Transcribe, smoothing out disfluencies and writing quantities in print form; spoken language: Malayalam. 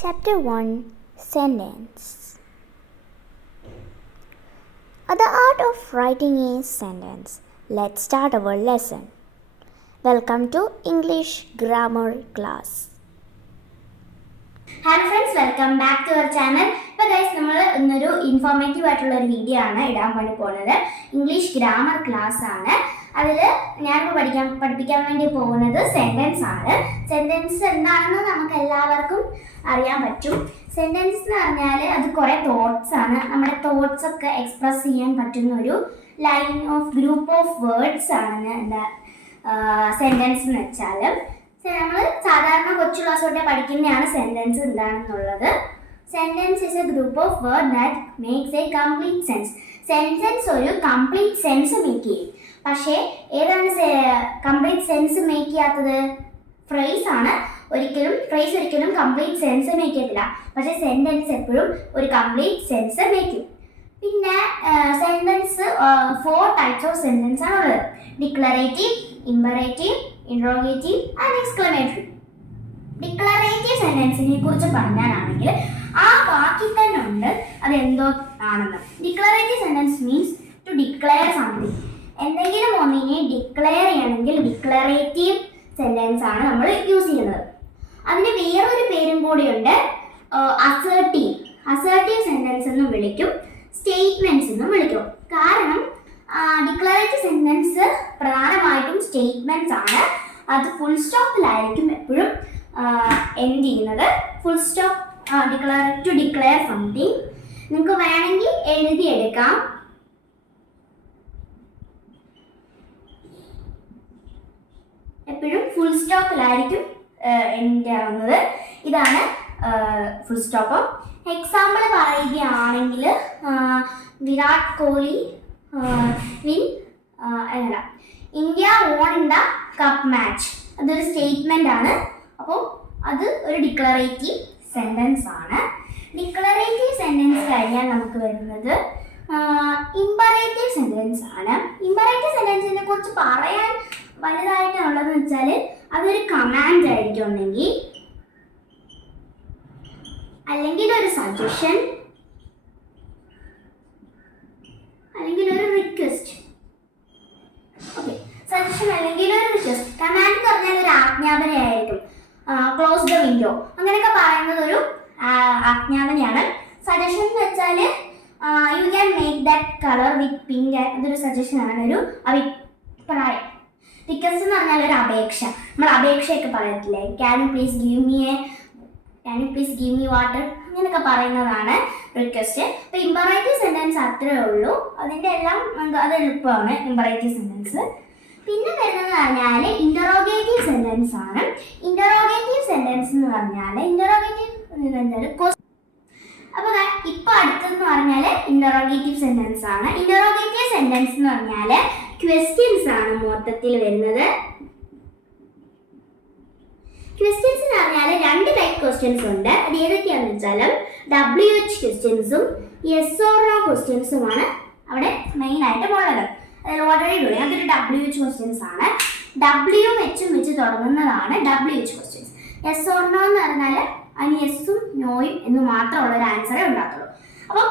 Chapter 1 Sentence. The art of writing a sentence. Let's start our lesson. Welcome to English grammar class. Hello friends, welcome back to our channel. അപ്പോൾ ഗൈസ് നമ്മൾ ഇന്നൊരു ഇൻഫോർമേറ്റീവ് ആയിട്ടുള്ള ഒരു വീഡിയോ ആണ് ഇടാൻ വേണ്ടി പോകുന്നത്. ഇംഗ്ലീഷ് ഗ്രാമർ ക്ലാസ് ആണ്. അതിൽ ഞാനിപ്പോൾ പഠിപ്പിക്കാൻ വേണ്ടി പോകുന്നത് സെൻറ്റൻസ് ആണ്. സെൻറ്റൻസ് എന്താണെന്ന് നമുക്ക് എല്ലാവർക്കും അറിയാൻ പറ്റും. സെൻറ്റൻസ് എന്ന് പറഞ്ഞാൽ അത് കുറേ തോട്ട്സ് ആണ്. നമ്മുടെ തോട്ട്സ് ഒക്കെ എക്സ്പ്രസ് ചെയ്യാൻ പറ്റുന്ന ഒരു line of group of words ആണ് എന്താ സെൻറ്റൻസ് എന്ന് വെച്ചാൽ. നമ്മൾ സാധാരണ കൊച്ചു ക്ലാസ് തൊട്ടേ പഠിക്കുന്നതാണ് സെൻറ്റൻസ് എന്താണെന്നുള്ളത്. Sentence is A group of word that makes A complete sense. Sentence ഒരു കംപ്ലീറ്റ് സെൻസ് മേക്ക് ചെയ്യും. പക്ഷേ ഏതാണ് കംപ്ലീറ്റ് സെൻസ് മേക്ക് ചെയ്യാത്തത്? ഫ്രേസ് ആണ്. ഫ്രേസ് ഒരിക്കലും കംപ്ലീറ്റ് സെൻസ് മേക്ക് ചെയ്യത്തില്ല. പക്ഷേ സെൻറ്റൻസ് എപ്പോഴും ഒരു കംപ്ലീറ്റ് സെൻസ് മേക്ക് ചെയ്യും. പിന്നെ സെൻറ്റൻസ് 4 ടൈപ്സ് ഓഫ് സെൻറ്റൻസ് ആണ് ഉള്ളത്. Declarative, imperative, interrogative and exclamatory. Declarative സെൻറ്റൻസിനെ കുറിച്ച് പറഞ്ഞാലാണെങ്കിൽ ആ വാക്കിൽ തന്നെ ഉണ്ട് അതെന്തോ ആണെന്ന്. Declarative sentence means to declare something. എന്തെങ്കിലും ഒന്നിനെ ഡിക്ലെയർ ചെയ്യണമെങ്കിൽ ഡിക്ലറേറ്റീവ് സെൻറ്റൻസ് ആണ് നമ്മൾ യൂസ് ചെയ്യുന്നത്. അതിന് വേറൊരു പേരും കൂടിയുണ്ട്, അസേർട്ടീവ്. അസേർട്ടീവ് സെൻറ്റൻസ് എന്നും വിളിക്കും, സ്റ്റേറ്റ്മെൻറ്റ്സ് എന്നും വിളിക്കും. കാരണം ഡിക്ലറേറ്റീവ് സെൻറ്റൻസ് പ്രധാനമായിട്ടും സ്റ്റേറ്റ്മെൻറ്റ്സ് ആണ്. അത് ഫുൾ സ്റ്റോപ്പിലായിരിക്കും എപ്പോഴും എൻഡ് ചെയ്യുന്നത്. Full stop to declare something. നിങ്ങൾക്ക് വേണമെങ്കിൽ എഴുതിയെടുക്കാം. എപ്പോഴും ഫുൾ സ്റ്റോപ്പിലായിരിക്കും എൻഡ് ആവുന്നത്. ഇതാണ് ഫുൾ സ്റ്റോപ്പ്. എക്സാമ്പിൾ പറയുകയാണെങ്കിൽ Virat Kohli India won in the cup match. അതൊരു സ്റ്റേറ്റ്മെന്റ് ആണ്. അപ്പോൾ അത് ഒരു ഡിക്ലറേറ്റീവ് സെൻറ്റൻസ് ആണ്. ഡിക്ലറേറ്റീവ് സെൻറ്റൻസ് കഴിഞ്ഞാൽ നമുക്ക് വരുന്നത് ഇമ്പറേറ്റീവ് സെൻറ്റൻസ് ആണ്. ഇമ്പറേറ്റീവ് സെൻറ്റൻസിനെ കുറിച്ച് പറയാൻ വലുതായിട്ടുള്ളതെന്ന് വെച്ചാൽ അതൊരു കമാൻഡ് ആയിരിക്കും, അല്ലെങ്കിൽ ഒരു സജഷൻ, അല്ലെങ്കിൽ ഒരു റിക്വസ്റ്റ്. ഓക്കെ, സജഷൻ അല്ലെങ്കിൽ ഒരു റിക്വസ്റ്റ്. കമാൻഡ് എന്ന് പറഞ്ഞാൽ ഒരു ആജ്ഞാപനയായിരിക്കും. ക്ലോസ് ദ വിൻഡോ അങ്ങനെയൊക്കെ പറയുന്നത് ഒരു ആജ്ഞാപനയാണ്. സജഷൻ എന്ന് വെച്ചാൽ you can make that colour with pink. അതൊരു സജഷൻ ആണ്, ഒരു അഭിപ്രായം. റിക്വസ്റ്റ് എന്ന് പറഞ്ഞാൽ ഒരു അപേക്ഷ. നമ്മൾ അപേക്ഷയൊക്കെ പറയത്തില്ലേ, can you please give me water, അങ്ങനെയൊക്കെ പറയുന്നതാണ് റിക്വസ്റ്റ്. അപ്പോൾ ഇമ്പറേറ്റീവ് സെൻറ്റൻസ് അത്രേ ഉള്ളൂ. അതിൻ്റെ എല്ലാം അത് എളുപ്പമാണ് ഇമ്പറേറ്റീവ് സെൻറ്റൻസ്. പിന്നെ വരുന്നത് പറഞ്ഞാൽ ഇൻ്ററോഗേറ്റീവ് സെൻറ്റൻസ് ആണ്. ഇൻ്ററോഗേറ്റീവ് സെൻറ്റൻസ് എന്ന് പറഞ്ഞാൽ അപ്പോൾ ഇപ്പോൾ അടുത്തെന്ന് പറഞ്ഞാൽ ഇൻ്ററോഗേറ്റീവ് സെൻറ്റൻസ് ആണ്. ഇൻ്ററോഗേറ്റീവ് സെൻറ്റൻസ് എന്ന് പറഞ്ഞാൽ ക്വസ്റ്റ്യൻസ് ആണ് മൊത്തത്തിൽ വരുന്നത്. ക്വസ്റ്റ്യൻസ് എന്ന് പറഞ്ഞാൽ 2 ടൈപ്പ് ക്വസ്റ്റ്യൻസ് ഉണ്ട്. അത് ഏതൊക്കെയാണെന്ന് വെച്ചാൽ WH ക്വസ്റ്റ്യൻസും യെസ് ഓർ നോ ക്വസ്റ്റ്യൻസുമാണ് അവിടെ മെയിൻ ആയിട്ട് ഉള്ളത്. അതിൽ ഓൾറെഡി ഉള്ളത് അതൊരു WH ക്വസ്റ്റ്യൻസ് ആണ്. WH വെച്ച് തുടങ്ങുന്നതാണ് WH questions. Yes or no എന്ന് പറഞ്ഞാൽ അതിന് യെസ്സും നോയും എന്ന് മാത്രമുള്ള ഒരു ആൻസറേ ഉണ്ടാക്കുള്ളൂ. അപ്പം